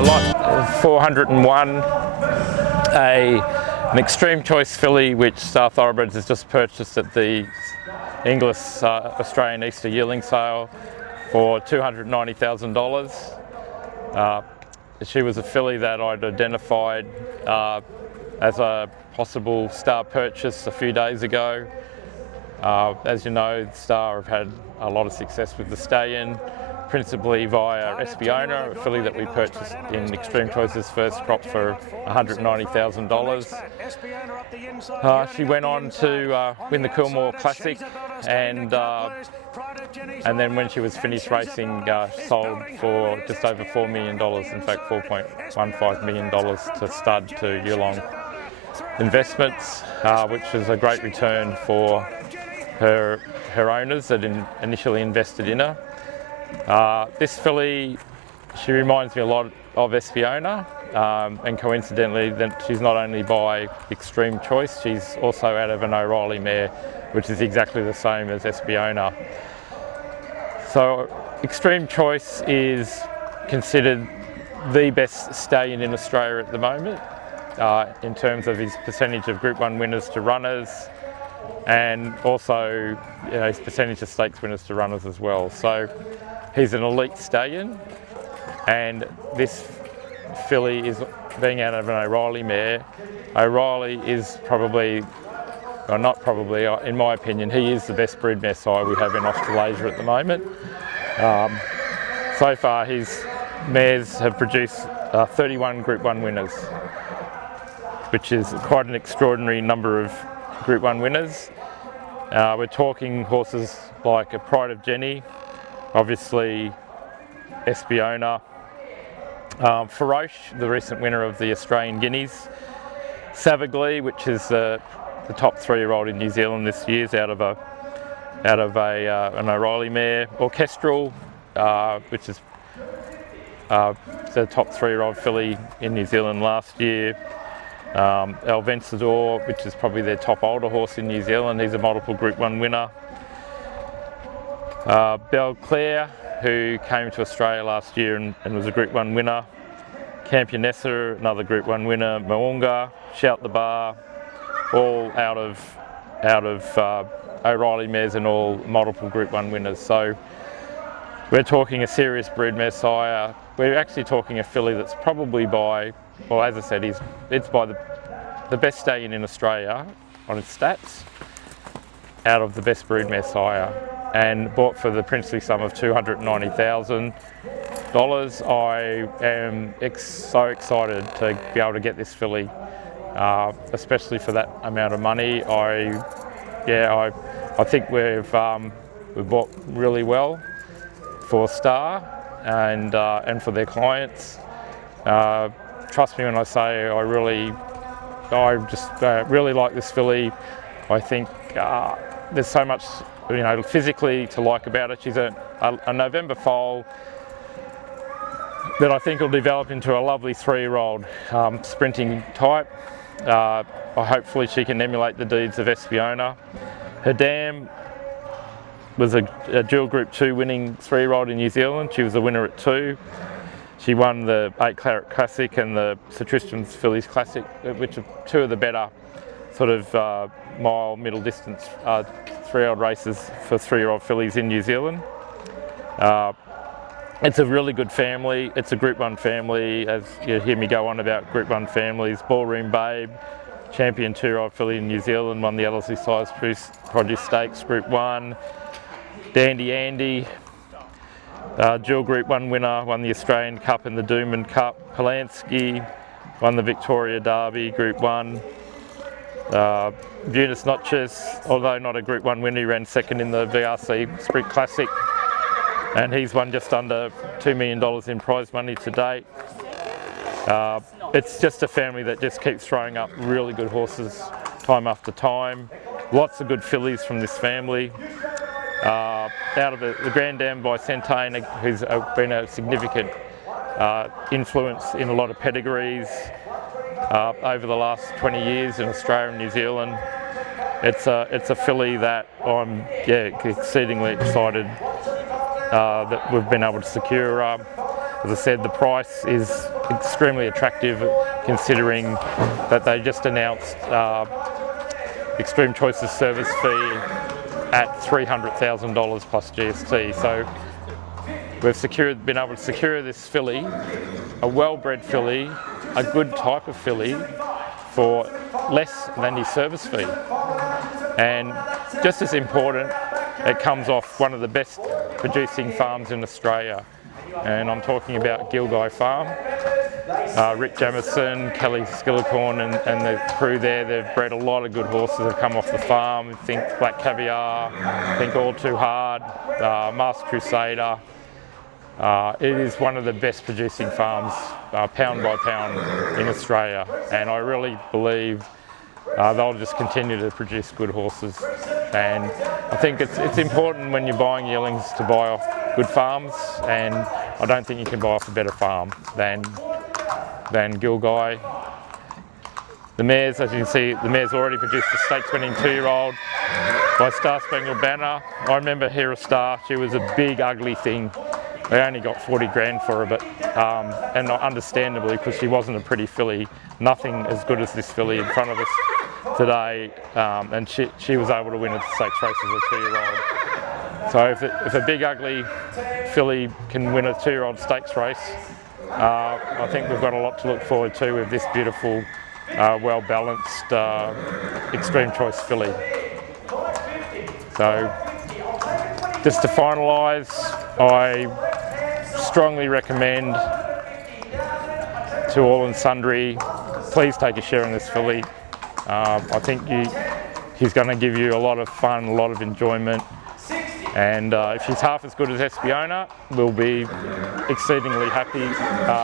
Lot 401, an extreme choice filly which Star Thoroughbreds has just purchased at the Inglis Australian Easter yearling sale for $290,000. She was a filly that I'd identified as a possible Star purchase a few days ago. As you know, Star have had a lot of success with the stallion, principally via FBAA, a filly that we purchased in Extreme Choice's first crop for $190,000. She went on to win the Coolmore Classic, and then when she was finished racing, sold for just over $4 million, in fact $4.15 million to stud to year-long investments, which was a great return for her owners that initially invested in her. This filly, she reminds me a lot of FBAA, and coincidentally that she's not only by Extreme Choice, she's also out of an O'Reilly mare, which is exactly the same as FBAA. So Extreme Choice is considered the best stallion in Australia at the moment, in terms of his percentage of Group 1 winners to runners, and also his percentage of stakes winners to runners as well. So he's an elite stallion, and this filly is being out of an O'Reilly mare. O'Reilly is probably, or not probably, in my opinion, he is the best broodmare sire we have in Australasia at the moment. So far his mares have produced 31 Group 1 winners, which is quite an extraordinary number of Group 1 winners. We're talking horses like a Pride of Jenny, obviously FBAA, Feroce, the recent winner of the Australian Guineas, Savagely, which is the top 3-year-old in New Zealand this year, out of an O'Reilly mare, Orchestral, which is the top 3-year-old filly in New Zealand last year. El Vencedor, which is probably their top older horse in New Zealand, he's a multiple Group 1 winner. Belclair, who came to Australia last year and was a Group 1 winner. Campionessa, another Group 1 winner. Moonga, Shout the Bar, all out of O'Reilly mares and all multiple Group 1 winners. So we're talking a serious broodmare sire. We're actually talking a filly that's probably by, well, as I said, it's by the best stallion in Australia on its stats, out of the best broodmare sire, and bought for the princely sum of $290,000. I am so excited to be able to get this filly, especially for that amount of money. I think we've bought really well for Star and for their clients. Trust me when I say I really like this filly. I think there's so much, physically to like about it. She's a November foal that I think will develop into a lovely 3-year-old sprinting type. Hopefully she can emulate the deeds of FBAA. Her dam was a dual Group 2 winning 3-year-old in New Zealand. She was a winner at 2. She won the 8 Claret Classic and the Sir Tristram's Fillies Classic, which are two of the better sort of mile, middle distance 3-year-old races for 3-year-old fillies in New Zealand. It's a really good family. It's a Group 1 family, as you hear me go on about Group 1 families. Ballroom Babe, champion 2-year-old filly in New Zealand, won the Ellerslie Size Produce Stakes Group 1. Dandy Andy, dual Group 1 winner, won the Australian Cup and the Doomben Cup. Polanski won the Victoria Derby Group 1. Buenos Noches, although not a Group 1 winner, he ran second in the VRC Sprint Classic, and he's won just under $2 million in prize money to date. It's just a family that just keeps throwing up really good horses time after time. Lots of good fillies from this family. Out of the Grand Dam by Centane, who's been a significant influence in a lot of pedigrees over the last 20 years in Australia and New Zealand. It's a filly that I'm exceedingly excited that we've been able to secure. as I said, the price is extremely attractive considering that they just announced Extreme Choice's service fee at $300,000 plus GST. So we've been able to secure this filly, a well-bred filly, a good type of filly, for less than his service fee. And just as important, it comes off one of the best producing farms in Australia. And I'm talking about Gilgai Farm. Rick Jamison, Kelly Skillicorn and the crew there, they've bred a lot of good horses that have come off the farm. Think Black Caviar, think All Too Hard, Masked Crusader. It is one of the best producing farms, pound by pound, in Australia, and I really believe they'll just continue to produce good horses. And I think it's important when you're buying yearlings to buy off good farms, and I don't think you can buy off a better farm than Gilgai. The mares, as you can see, the mare's already produced a stakes winning 2-year-old by Star Spangled Banner. I remember HERA Star, she was a big ugly thing. They only got 40 grand for her, but and understandably, because she wasn't a pretty filly, nothing as good as this filly in front of us today, and she was able to win a stakes race as a 2-year-old. So if a big ugly filly can win a 2-year-old stakes race, I think we've got a lot to look forward to with this beautiful, well-balanced Extreme Choice filly. So just to finalise, I strongly recommend to all and sundry, please take a share in this filly. I think he's going to give you a lot of fun, a lot of enjoyment, and if she's half as good as Espiona, we'll be exceedingly happy.